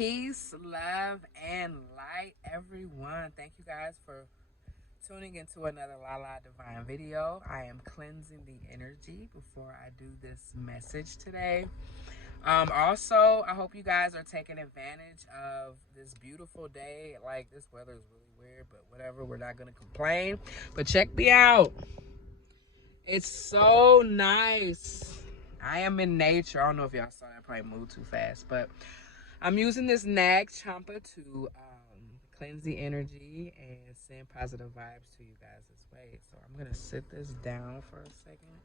Peace, love, and light, everyone. Thank you guys for tuning into another Lala Divine video. I am cleansing the energy before I do this message today. Also, I hope you guys are taking advantage of this beautiful day. Like, this weather is really weird, but whatever, we're not going to complain. But check me out. It's so nice. I am in nature. I don't know if y'all saw that. I probably moved too fast, but I'm using this Nag Champa to cleanse the energy and send positive vibes to you guys this way. So I'm going to sit this down for a second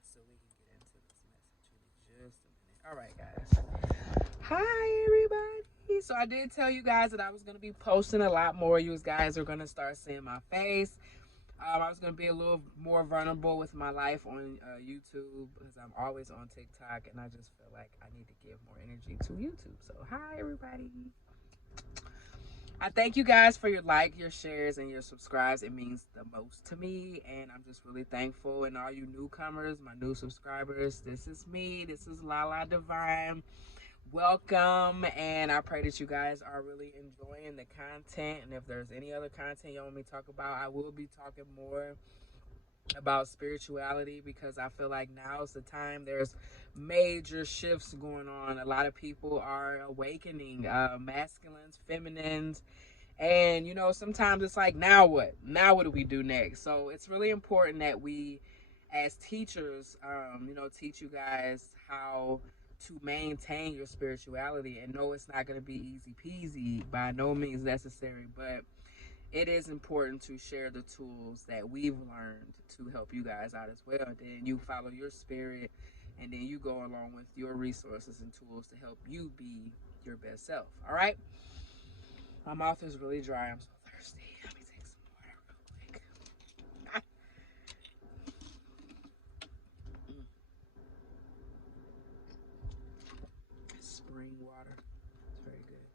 so we can get into this message in just a minute. All right, guys. Hi, everybody. So I did tell you guys that I was going to be posting a lot more. You guys are going to start seeing my face. I was going to be a little more vulnerable with my life on YouTube because I'm always on TikTok and I just feel like I need to give more energy to YouTube. So, hi, everybody. I thank you guys for your your shares, and your subscribes. It means the most to me, and I'm just really thankful. And all you newcomers, my new subscribers, this is me. This is Lala Divine. Welcome, and I pray that you guys are really enjoying the content. And if there's any other content you want me to talk about, I will be talking more about spirituality because I feel like now's the time. There's major shifts going on. A lot of people are awakening, masculines, feminines, and sometimes it's like, now what? Now what do we do next? So it's really important that we, as teachers, teach you guys how to maintain your spirituality. And no, it's not going to be easy peasy, by no means necessary, but it is important to share the tools that we've learned to help you guys out as well. And then you follow your spirit, and then you go along with your resources and tools to help you be your best self. All right? My mouth is really dry. I'm so thirsty. Let me take some water real quick. Spring water. It's very good.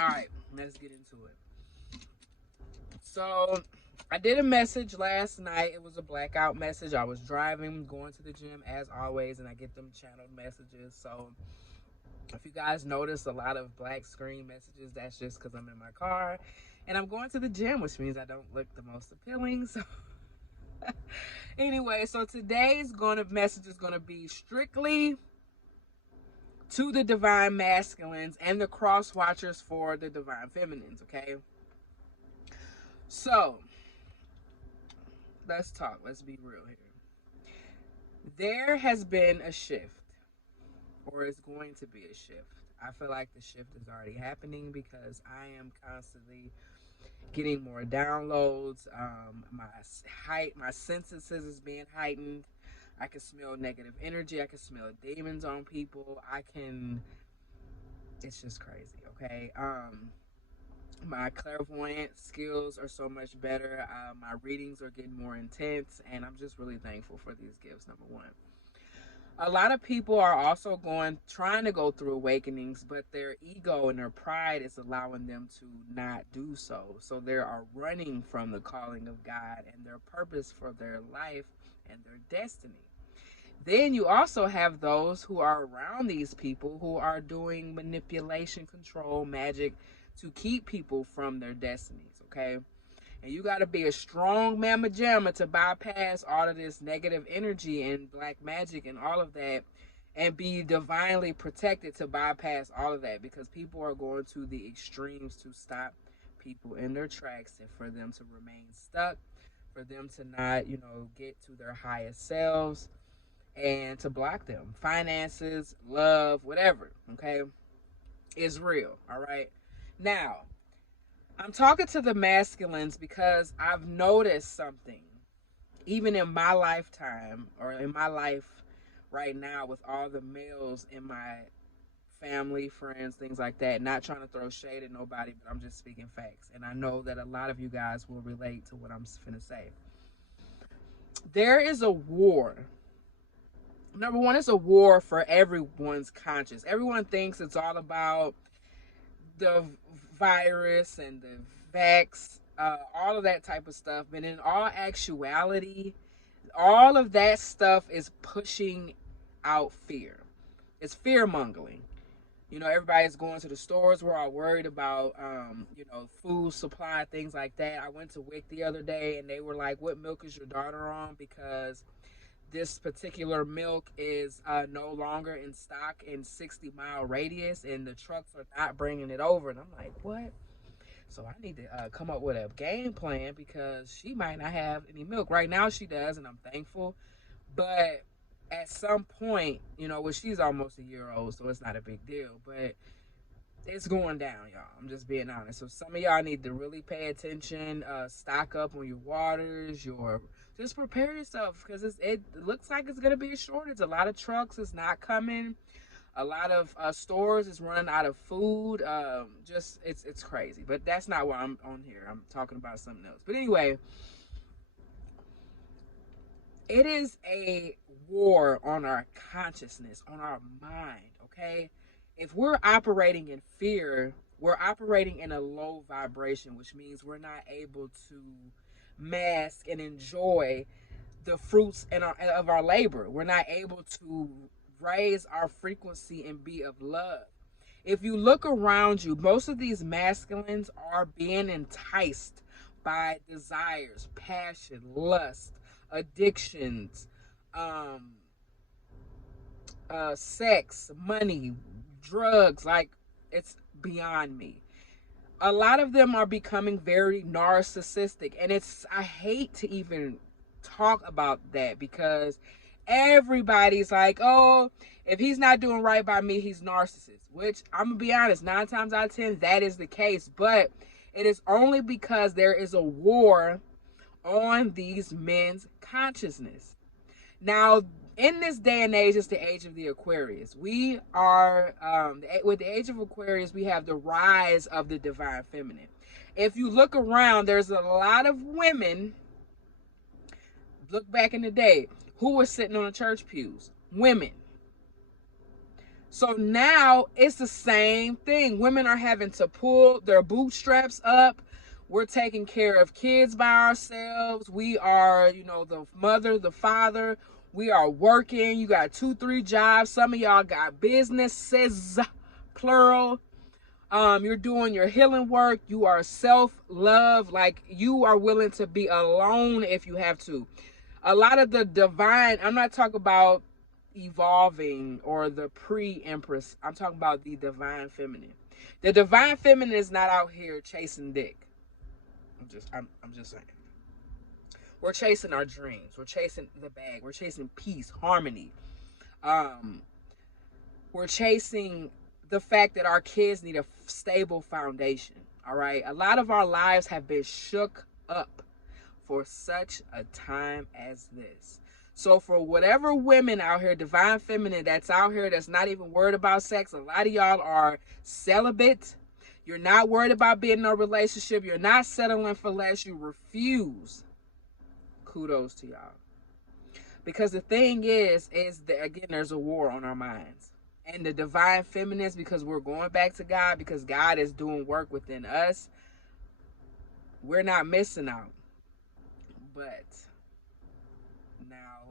All right, let's get into it. So, I did a message last night. It was a blackout message. I was driving, going to the gym as always, and I get them channeled messages. So, if you guys notice a lot of black screen messages, that's just because I'm in my car and I'm going to the gym, which means I don't look the most appealing. So anyway, so today's message is gonna be strictly to the divine masculines and the cross watchers for the divine feminines. Okay, so let's talk. Let's be real here. There has been a shift, or is going to be a shift. I feel like the shift is already happening because I am constantly getting more downloads. My senses is being heightened. I can smell negative energy. I can smell demons on people. It's just crazy. Okay. My clairvoyant skills are so much better. My readings are getting more intense, and I'm just really thankful for these gifts. Number one. A lot of people are also trying to go through awakenings, but their ego and their pride is allowing them to not do so. So they are running from the calling of God and their purpose for their life and their destiny. Then you also have those who are around these people who are doing manipulation, control, magic to keep people from their destinies, okay? And you got to be a strong mamma jamma to bypass all of this negative energy and black magic and all of that, and be divinely protected to bypass all of that, because people are going to the extremes to stop people in their tracks and for them to remain stuck, for them to not, get to their highest selves, and to block them. Finances, love, whatever, okay, is real, all right? Now, I'm talking to the masculines because I've noticed something, even in my lifetime or in my life right now, with all the males in my family, friends, things like that. Not trying to throw shade at nobody, but I'm just speaking facts. And I know that a lot of you guys will relate to what I'm finna say. There is a war. Number one, it's a war for everyone's conscience. Everyone thinks it's all about the virus and the vax, all of that type of stuff. But in all actuality, all of that stuff is pushing out fear. It's fear mongering. You know, everybody's going to the stores. We're all worried about, food supply, things like that. I went to WIC the other day and they were like, what milk is your daughter on? Because this particular milk is no longer in stock in 60-mile radius and the trucks are not bringing it over. And I'm like, what? So I need to come up with a game plan because she might not have any milk. Right now she does, and I'm thankful. But at some point, well, she's almost a year old, so it's not a big deal. But it's going down, y'all. I'm just being honest. So some of y'all need to really pay attention. Stock up on your waters. Just prepare yourself because it looks like it's gonna be a shortage. A lot of trucks is not coming. A lot of stores is running out of food. It's crazy. But that's not why I'm on here. I'm talking about something else. But anyway, it is a war on our consciousness, on our mind, okay? If we're operating in fear, we're operating in a low vibration, which means we're not able to mask and enjoy the fruits of our labor. We're not able to raise our frequency and be of love. If you look around you, most of these masculines are being enticed by desires, passion, lust, addictions, sex, money, drugs. Like, it's beyond me. A lot of them are becoming very narcissistic, and I hate to even talk about that because everybody's like, oh, if he's not doing right by me, he's narcissist. Which, I'm gonna be honest, 9 times out of 10 that is the case. But it is only because there is a war on these men's consciousness. Now, in this day and age, it's the age of the Aquarius. We are, with the age of Aquarius, we have the rise of the divine feminine. If you look around, there's a lot of women, look back in the day, who were sitting on the church pews. Women. So now it's the same thing. Women are having to pull their bootstraps up. We're taking care of kids by ourselves. We are, the mother, the father. We are working. You got 2, 3 jobs. Some of y'all got businesses, plural. You're doing your healing work. You are self-love. Like, you are willing to be alone if you have to. A lot of the divine, I'm not talking about evolving or the pre-empress. I'm talking about the divine feminine. The divine feminine is not out here chasing dick. I'm just saying. We're chasing our dreams. We're chasing the bag. We're chasing peace, harmony. We're chasing the fact that our kids need a stable foundation. All right. A lot of our lives have been shook up for such a time as this. So for whatever women out here, divine feminine, that's out here, that's not even worried about sex, a lot of y'all are celibate. You're not worried about being in a relationship. You're not settling for less. You refuse. Kudos to y'all. Because the thing is that, again, there's a war on our minds. And the divine feminines, because we're going back to God, because God is doing work within us, we're not missing out. But now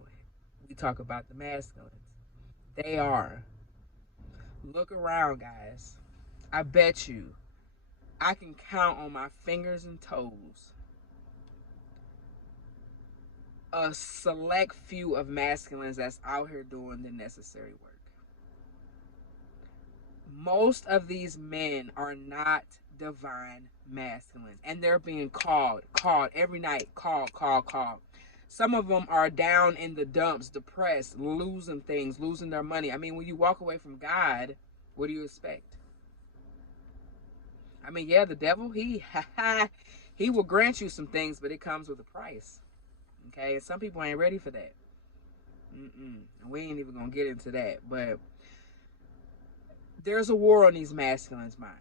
we talk about the masculines. They are. Look around, guys. I bet you I can count on my fingers and toes a select few of masculines that's out here doing the necessary work. Most of these men are not divine masculines, and they're being called every night, called. Some of them are down in the dumps, depressed, losing things, losing their money. I mean, when you walk away from God, what do you expect? I mean, yeah, the devil, he will grant you some things, but it comes with a price. Okay, and some people ain't ready for that. And we ain't even gonna get into that, but there's a war on these masculines' mind,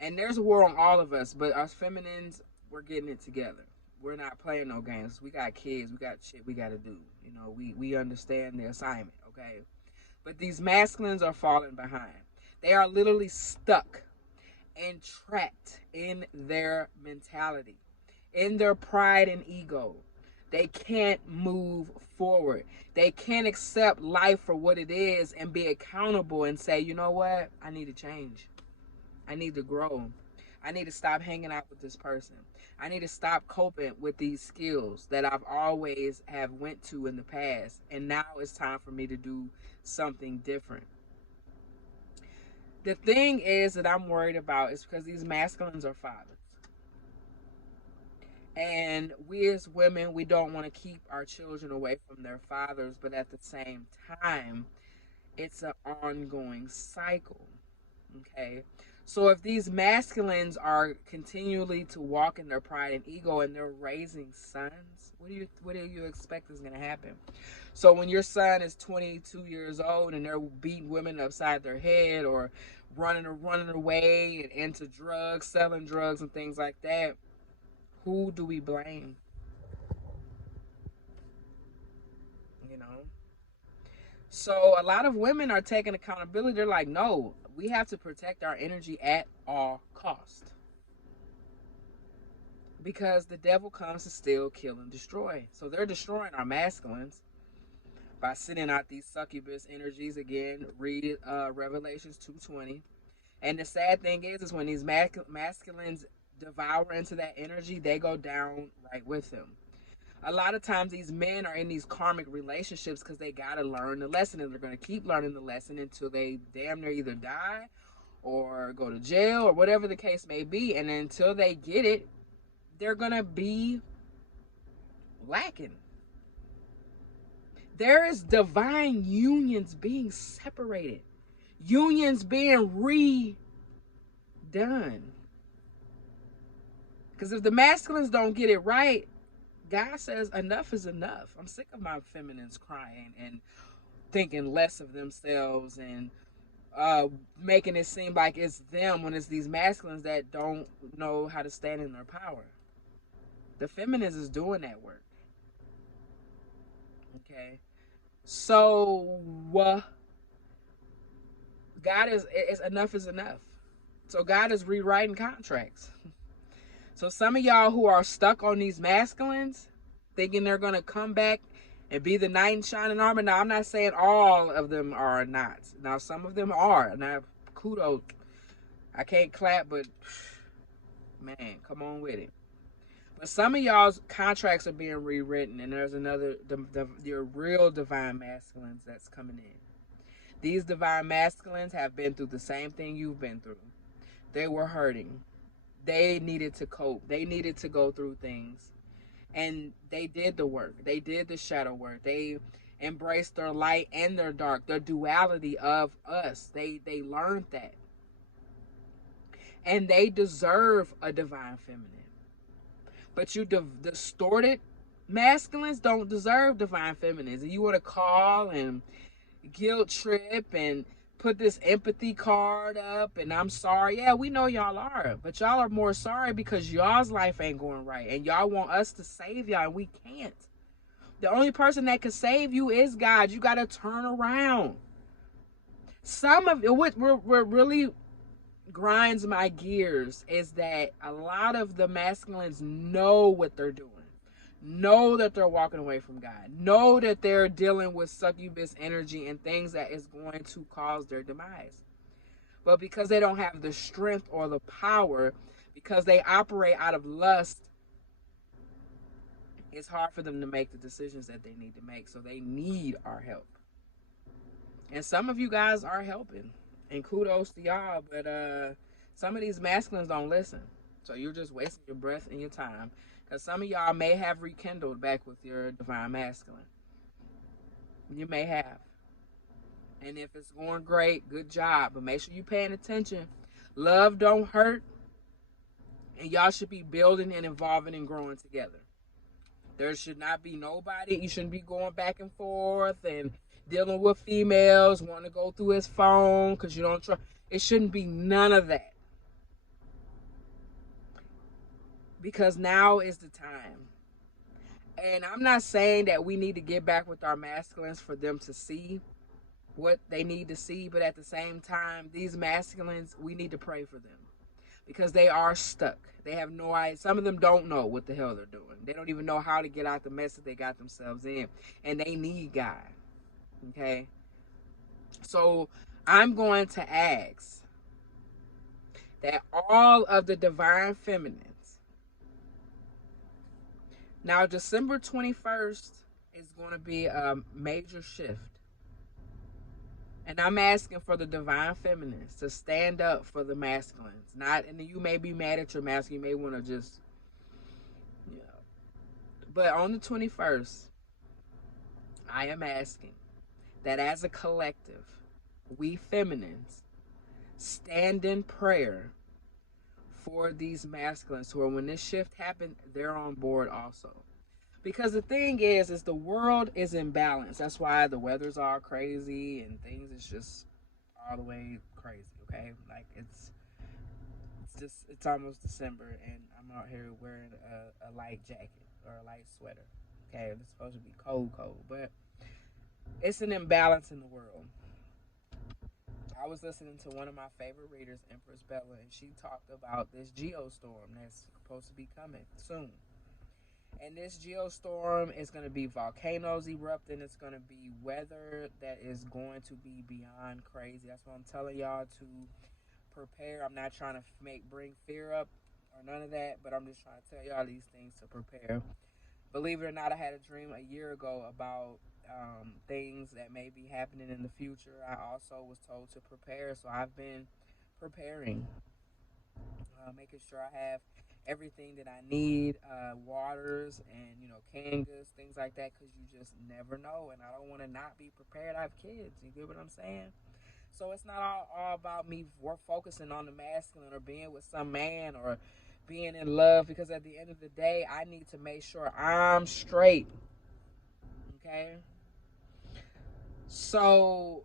and there's a war on all of us. But us feminines, we're getting it together. We're not playing no games. We got kids. We got shit we gotta do. We understand the assignment. Okay, but these masculines are falling behind. They are literally stuck and trapped in their mentality, in their pride and ego. They can't move forward. They can't accept life for what it is and be accountable and say, you know what? I need to change. I need to grow. I need to stop hanging out with this person. I need to stop coping with these skills that I've always have went to in the past. And now it's time for me to do something different. The thing is that I'm worried about is because these masculines are fathers. And we as women, we don't want to keep our children away from their fathers, but at the same time, it's an ongoing cycle. Okay. So if these masculines are continually to walk in their pride and ego and they're raising sons, what do you expect is going to happen? So when your son is 22 years old and they're beating women upside their head or running away and into drugs, selling drugs and things like that, who do we blame? You know? So a lot of women are taking accountability. They're like, no, we have to protect our energy at all cost. Because the devil comes to steal, kill, and destroy. So they're destroying our masculines by sending out these succubus energies. Again, read Revelations 2:20. And the sad thing is when these masculines devour into that energy, they go down right with them. A lot of times these men are in these karmic relationships because they got to learn the lesson, and they're going to keep learning the lesson until they damn near either die or go to jail or whatever the case may be. And until they get it, they're going to be lacking. There is divine unions being separated, unions being redone. Because if the masculines don't get it right, God says enough is enough. I'm sick of my feminines crying and thinking less of themselves and making it seem like it's them when it's these masculines that don't know how to stand in their power. The feminines is doing that work. Okay. So God is enough is enough. So God is rewriting contracts. So some of y'all who are stuck on these masculines, thinking they're going to come back and be the knight in shining armor. Now, I'm not saying all of them are not. Now, some of them are. Now, kudos. I can't clap, but man, come on with it. But some of y'all's contracts are being rewritten, and there's another, your real divine masculines that's coming in. These divine masculines have been through the same thing you've been through. They were hurting. They needed to cope. They needed to go through things. And they did the work. They did the shadow work. They embraced their light and their dark, the duality of us. They learned that. And they deserve a divine feminine. But you distorted masculines don't deserve divine feminines. And you want to call and guilt trip and put this empathy card up and I'm sorry. Yeah, we know y'all are, but y'all are more sorry because y'all's life ain't going right and y'all want us to save y'all and we can't. The only person that can save you is God. You got to turn around. Some of it, what really grinds my gears is that a lot of the masculines know what they're doing. Know that they're walking away from God. Know that they're dealing with succubus energy and things that is going to cause their demise. But because they don't have the strength or the power, because they operate out of lust, it's hard for them to make the decisions that they need to make. So they need our help. And some of you guys are helping. And kudos to y'all. But some of these masculines don't listen. So you're just wasting your breath and your time. Because some of y'all may have rekindled back with your divine masculine. You may have. And if it's going great, good job. But make sure you're paying attention. Love don't hurt. And y'all should be building and evolving and growing together. There should not be nobody. You shouldn't be going back and forth and dealing with females, wanting to go through his phone because you don't trust. It shouldn't be none of that. Because now is the time. And I'm not saying that we need to get back with our masculines for them to see what they need to see. But at the same time, these masculines, we need to pray for them. because they are stuck. They have no idea. Some of them don't know what the hell they're doing. They don't even know how to get out the mess that they got themselves in. And they need God. Okay? So I'm going to ask that all of the divine feminines. Now, December 21st is going to be a major shift. And I'm asking for the divine feminines to stand up for the masculines. Not, and you may be mad at your masculine. You may want to just, you know. But on the 21st, I am asking that as a collective, we feminines stand in prayer for these masculines who are, when this shift happens, they're on board also. Because the thing is the world is in balance. That's why the weather's all crazy and things is just all the way crazy, okay? Like it's almost December and I'm out here wearing a light jacket or a light sweater. Okay, it's supposed to be cold, but it's an imbalance in the world. I was listening to one of my favorite readers, Empress Bella, and she talked about this geostorm that's supposed to be coming soon. And this geostorm is going to be volcanoes erupting. It's going to be weather that is going to be beyond crazy. That's what I'm telling y'all to prepare. I'm not trying to bring fear up or none of that, but I'm just trying to tell y'all these things to prepare. Believe it or not, I had a dream a year ago about things that may be happening in the future. I also was told to prepare, so I've been preparing, making sure I have everything that I need, waters and canned goods, things like that, because you just never know. And I don't want to not be prepared. I have kids. You get what I'm saying? So it's not all about me focusing on the masculine or being with some man or being in love, because at the end of the day, I need to make sure I'm straight. Okay? So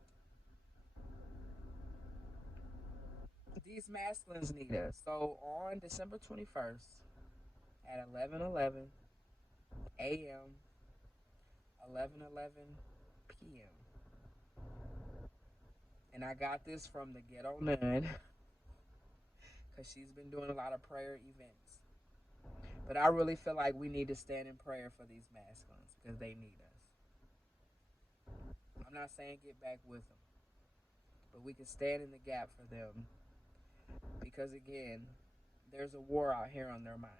these masculines need us. So on December 21st at 11:11 a.m., 11:11 p.m. And I got this from the Ghetto Nun because she's been doing a lot of prayer events. But I really feel like we need to stand in prayer for these masculines because they need us. I'm not saying get back with them, but we can stand in the gap for them because, again, there's a war out here on their mind,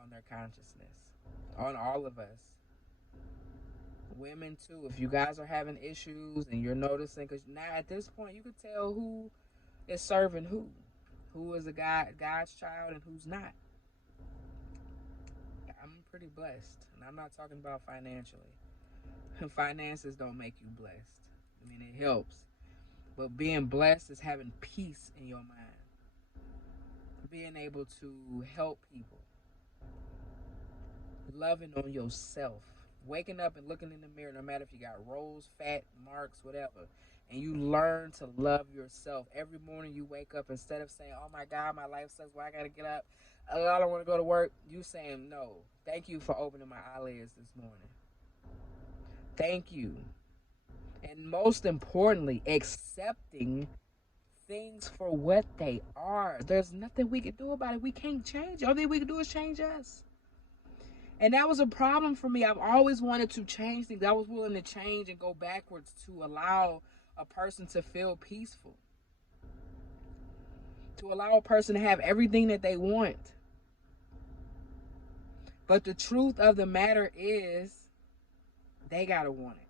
on their consciousness, on all of us. Women too. If you guys are having issues and you're noticing, because now at this point you can tell who is serving who is a God's child and who's not. I'm pretty blessed, and I'm not talking about financially. Finances don't make you blessed. I mean, it helps, but being blessed is having peace in your mind, being able to help people, loving on yourself. Waking up and looking in the mirror, no matter if you got rolls, fat, marks, whatever, and you learn to love yourself. Every morning you wake up, instead of saying, oh my God, my life sucks, well, I got to get up, I don't want to go to work, you saying, no, thank you for opening my eyelids this morning. Thank you. And most importantly, accepting things for what they are. There's nothing we can do about it. We can't change. The only thing we can do is change us. And that was a problem for me. I've always wanted to change things. I was willing to change and go backwards to allow a person to feel peaceful, to allow a person to have everything that they want. But the truth of the matter is, they gotta want it.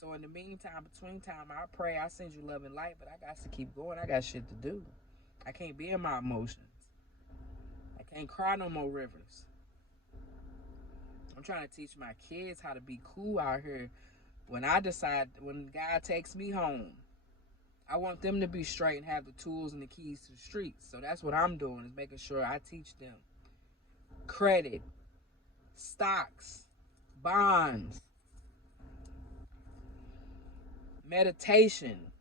So in the meantime, between time, I pray, I send you love and light, but I got to keep going. I got shit to do. I can't be in my emotions. I can't cry no more rivers. I'm trying to teach my kids how to be cool out here. When God takes me home, I want them to be straight and have the tools and the keys to the streets. So that's what I'm doing, is making sure I teach them credit, stocks, bonds, meditation,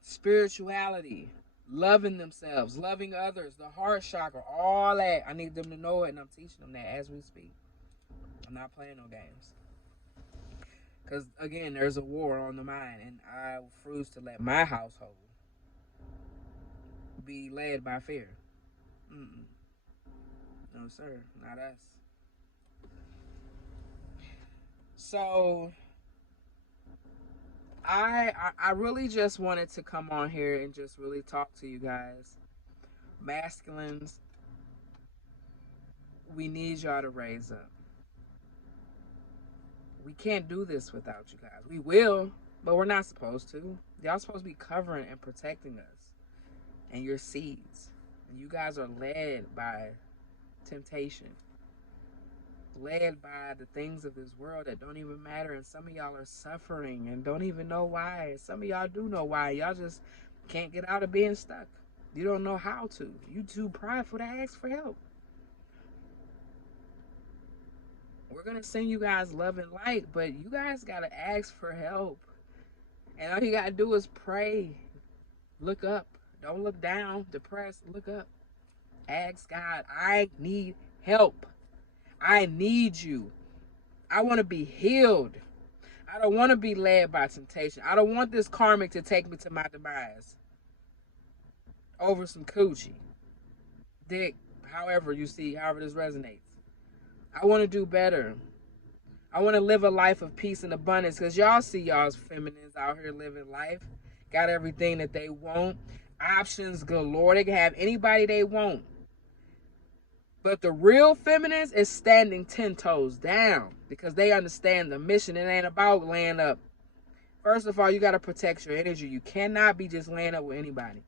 spirituality, loving themselves, loving others, the heart chakra, all that. I need them to know it, and I'm teaching them that as we speak. I'm not playing no games. Because, again, there's a war on the mind, and I refuse to let my household be led by fear. No, sir, not us. So I really just wanted to come on here and just really talk to you guys. Masculines, we need y'all to raise up. We can't do this without you guys. We will, but we're not supposed to. Y'all supposed to be covering and protecting us and your seeds. And you guys are led by temptation, led by the things of this world that don't even matter. And some of y'all are suffering and don't even know why. Some of y'all do know why. Y'all just can't get out of being stuck. You don't know how to. You too prideful to ask for help. We're going to send you guys love and light, but you guys got to ask for help. And all you got to do is pray. Look up. Don't look down, depressed. Look up. Ask God, I need help. I need you. I want to be healed. I don't want to be led by temptation. I don't want this karmic to take me to my demise over some coochie, dick, however you see, however this resonates. I want to do better. I want to live a life of peace and abundance, because y'all see y'all's feminines out here living life. Got everything that they want. Options galore. They can have anybody they want. But the real feminines is standing 10 toes down because they understand the mission. It ain't about laying up. First of all, you got to protect your energy. You cannot be just laying up with anybody.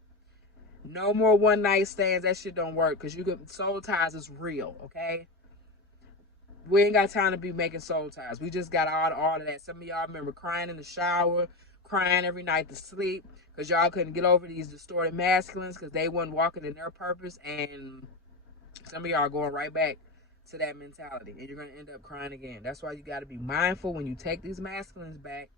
No more one night stands. That shit don't work, because you get soul ties is real, okay? We ain't got time to be making soul ties. We just got all of that. Some of y'all remember crying in the shower, crying every night to sleep because y'all couldn't get over these distorted masculines because they wasn't walking in their purpose. And some of y'all are going right back to that mentality, and you're going to end up crying again. That's why you got to be mindful when you take these masculines back,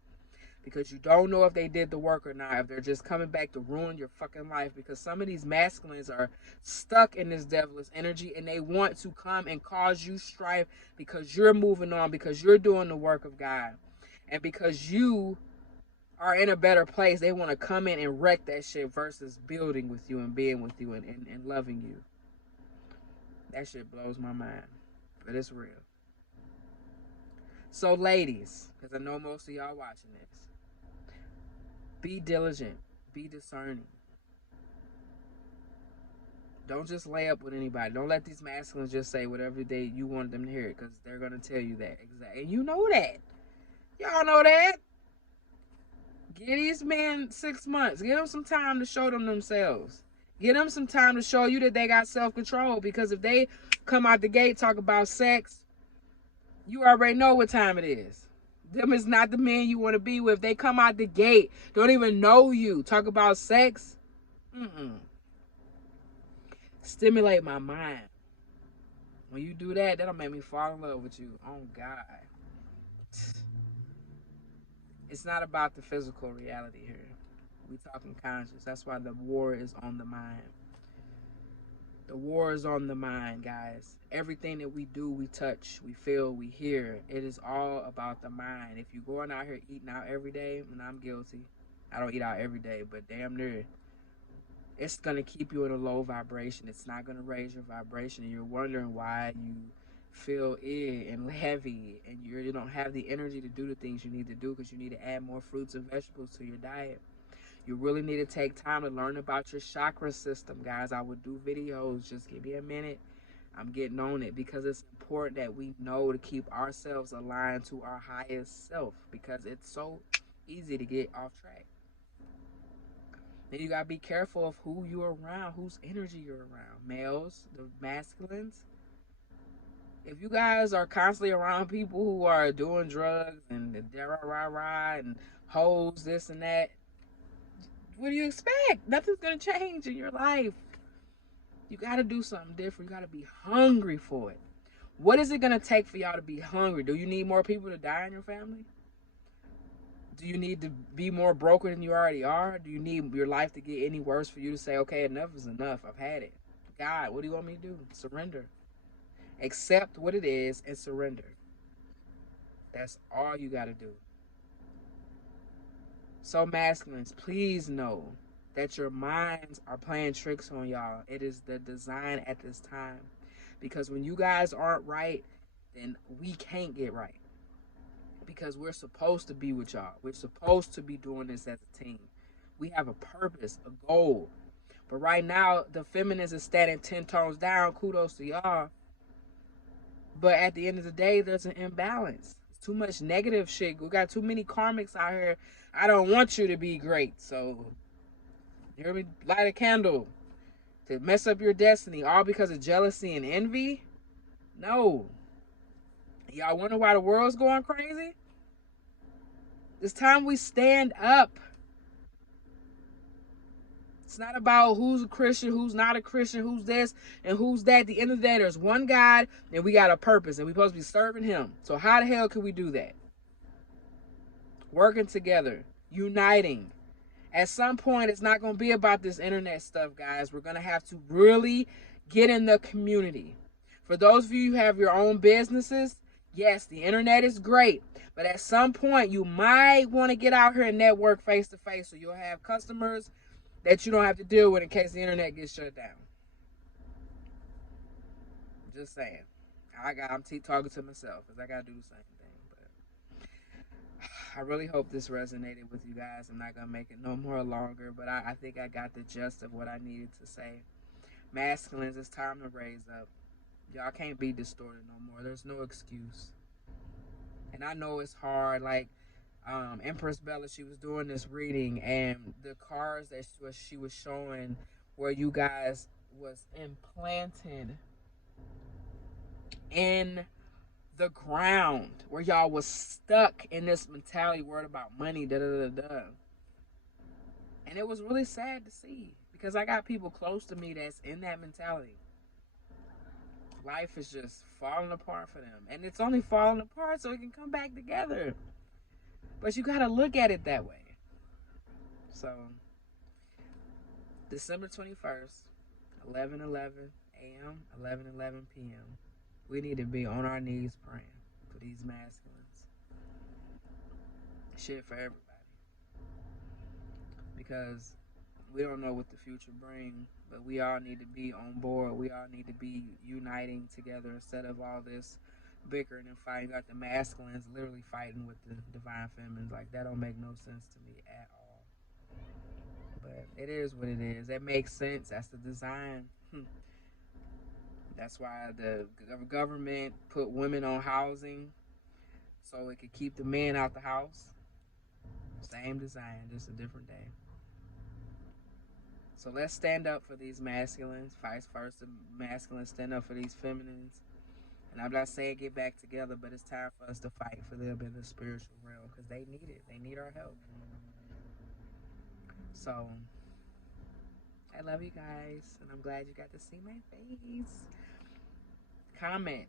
because you don't know if they did the work or not, if they're just coming back to ruin your fucking life, because some of these masculines are stuck in this devilish energy and they want to come and cause you strife because you're moving on, because you're doing the work of God, and because you are in a better place. They want to come in and wreck that shit versus building with you and being with you and loving you. That shit blows my mind, but it's real. So ladies, because I know most of y'all watching this, be diligent. Be discerning. Don't just lay up with anybody. Don't let these masculines just say whatever you want them to hear, because they're going to tell you that. Exactly. And you know that. Y'all know that. Give these men 6 months. Give them some time to show them themselves. Give them some time to show you that they got self-control, because if they come out the gate talk about sex, you already know what time it is. Them is not the men you want to be with. They come out the gate, don't even know you, talk about sex. Stimulate my mind. When you do that, that'll make me fall in love with you. Oh God. It's not about the physical reality here. We talking conscious. That's why the war is on the mind. The war is on the mind, guys. Everything that we do, we touch, we feel, we hear, it is all about the mind. If you're going out here eating out every day, and I'm guilty, I don't eat out every day, but damn near, it's going to keep you in a low vibration. It's not going to raise your vibration, and you're wondering why you feel ill and heavy, and you don't have the energy to do the things you need to do, because you need to add more fruits and vegetables to your diet. You really need to take time to learn about your chakra system, guys. I would do videos. Just give me a minute. I'm getting on it, because it's important that we know to keep ourselves aligned to our highest self, because it's so easy to get off track. Then you got to be careful of who you're around, whose energy you're around. Males, the masculines. If you guys are constantly around people who are doing drugs and rah and hoes, this and that, what do you expect? Nothing's going to change in your life. You got to do something different. You got to be hungry for it. What is it going to take for y'all to be hungry? Do you need more people to die in your family? Do you need to be more broken than you already are? Do you need your life to get any worse for you to say, okay, enough is enough. I've had it. God, what do you want me to do? Surrender. Accept what it is and surrender. That's all you got to do. So masculines, please know that your minds are playing tricks on y'all. It is the design at this time. Because when you guys aren't right, then we can't get right. Because we're supposed to be with y'all. We're supposed to be doing this as a team. We have a purpose, a goal. But right now, the feminists is standing 10 tones down. Kudos to y'all. But at the end of the day, there's an imbalance. It's too much negative shit. We got too many karmics out here. I don't want you to be great. So, you hear me? Light a candle to mess up your destiny, all because of jealousy and envy? No. Y'all wonder why the world's going crazy? It's time we stand up. It's not about who's a Christian, who's not a Christian, who's this and who's that. At the end of the day, there's one God and we got a purpose and we're supposed to be serving him. So how the hell can we do that? Working together, uniting. At some point, it's not going to be about this internet stuff, guys. We're going to have to really get in the community. For those of you who have your own businesses, yes, the internet is great. But at some point, you might want to get out here and network face to face so you'll have customers that you don't have to deal with in case the internet gets shut down. Just saying. I'm talking to myself because I got to do the same thing. But I really hope this resonated with you guys. I'm not going to make it no more longer, but I think I got the gist of what I needed to say. Masculines, it's time to raise up. Y'all can't be distorted no more. There's no excuse. And I know it's hard. Like, Empress Bella, she was doing this reading, and the cards that she was showing where you guys was implanted in the ground, where y'all was stuck in this mentality worried about money, and it was really sad to see because I got people close to me that's in that mentality. Life is just falling apart for them, and it's only falling apart so it can come back together. But you gotta look at it that way. So, December 21st, 11:11 a.m., 11:11 p.m. We need to be on our knees praying for these masculines. Shit for everybody. Because we don't know what the future brings, but we all need to be on board. We all need to be uniting together instead of all this bickering and fighting. You got the masculines literally fighting with the divine feminines. Like, that don't make no sense to me at all. But it is what it is. That makes sense. That's the design. That's why the government put women on housing so it could keep the men out the house. Same design, just a different day. So let's stand up for these masculines. Vice versa, masculines stand up for these feminines. And I'm not saying get back together, but it's time for us to fight for them in the spiritual realm because they need it. They need our help. So, I love you guys, and I'm glad you got to see my face. Comment,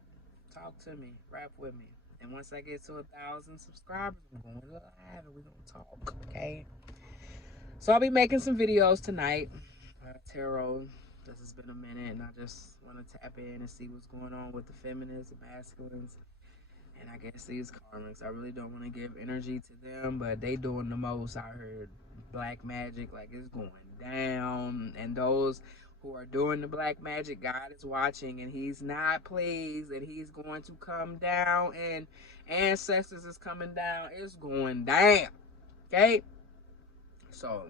talk to me, rap with me. And once I get to 1,000 subscribers, I'm going live and we're going to talk, okay? So I'll be making some videos tonight. Tarot, this has been a minute, and I just want to tap in and see what's going on with the feminists, the masculines, and I guess these karmics. I really don't want to give energy to them, but they doing the most out here. Black magic, like, it's going down, and those who are doing the black magic, God is watching, and he's not pleased, and he's going to come down, and ancestors is coming down. It's going down, okay? So,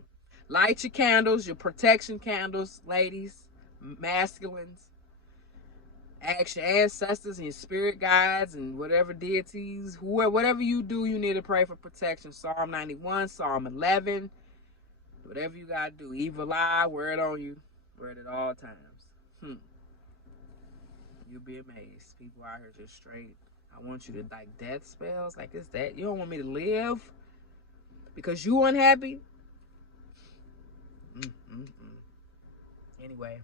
light your candles, your protection candles, ladies, masculines. Ask your ancestors and your spirit guides and whatever deities, whatever you do, you need to pray for protection. Psalm 91, Psalm 11, whatever you got to do. Evil eye, wear it on you. Wear it at all times. You'll be amazed. People out here just straight. I want you to, like, death spells. Like, it's that. You don't want me to live because you unhappy? Anyway,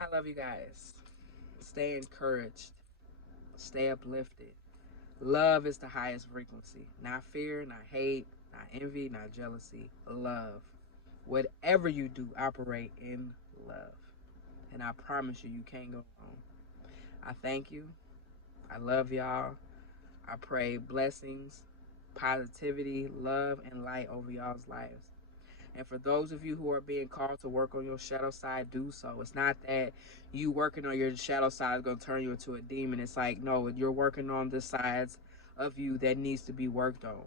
I love you guys. Stay encouraged. Stay uplifted. Love is the highest frequency. Not fear, not hate, not envy, not jealousy. Love. Whatever you do, operate in love. And I promise you, you can't go wrong. I thank you. I love y'all. I pray blessings, positivity, love, and light over y'all's lives. And for those of you who are being called to work on your shadow side, do so. It's not that you working on your shadow side is going to turn you into a demon. It's like, no, you're working on the sides of you that needs to be worked on,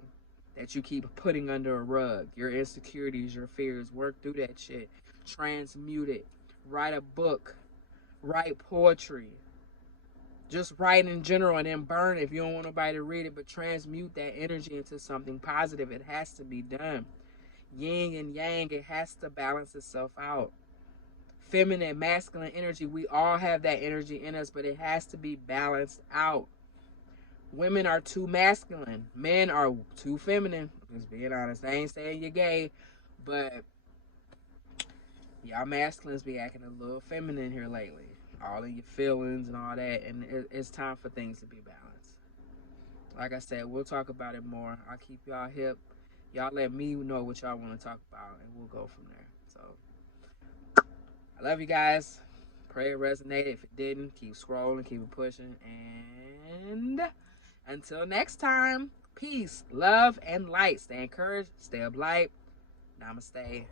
that you keep putting under a rug. Your insecurities, your fears. Work through that shit. Transmute it. Write a book. Write poetry. Just write in general and then burn it if you don't want nobody to read it, but transmute that energy into something positive. It has to be done. Yin and yang, it has to balance itself out. Feminine, masculine energy, we all have that energy in us, but it has to be balanced out. Women are too masculine. Men are too feminine. Just being honest. I ain't saying you're gay, but y'all masculines be acting a little feminine here lately. All in your feelings and all that, and it's time for things to be balanced. Like I said, we'll talk about it more. I'll keep y'all hip. Y'all let me know what y'all want to talk about, and we'll go from there. So, I love you guys. Pray it resonated. If it didn't, keep scrolling, keep it pushing, and until next time, peace, love, and light. Stay encouraged, stay up light. Namaste.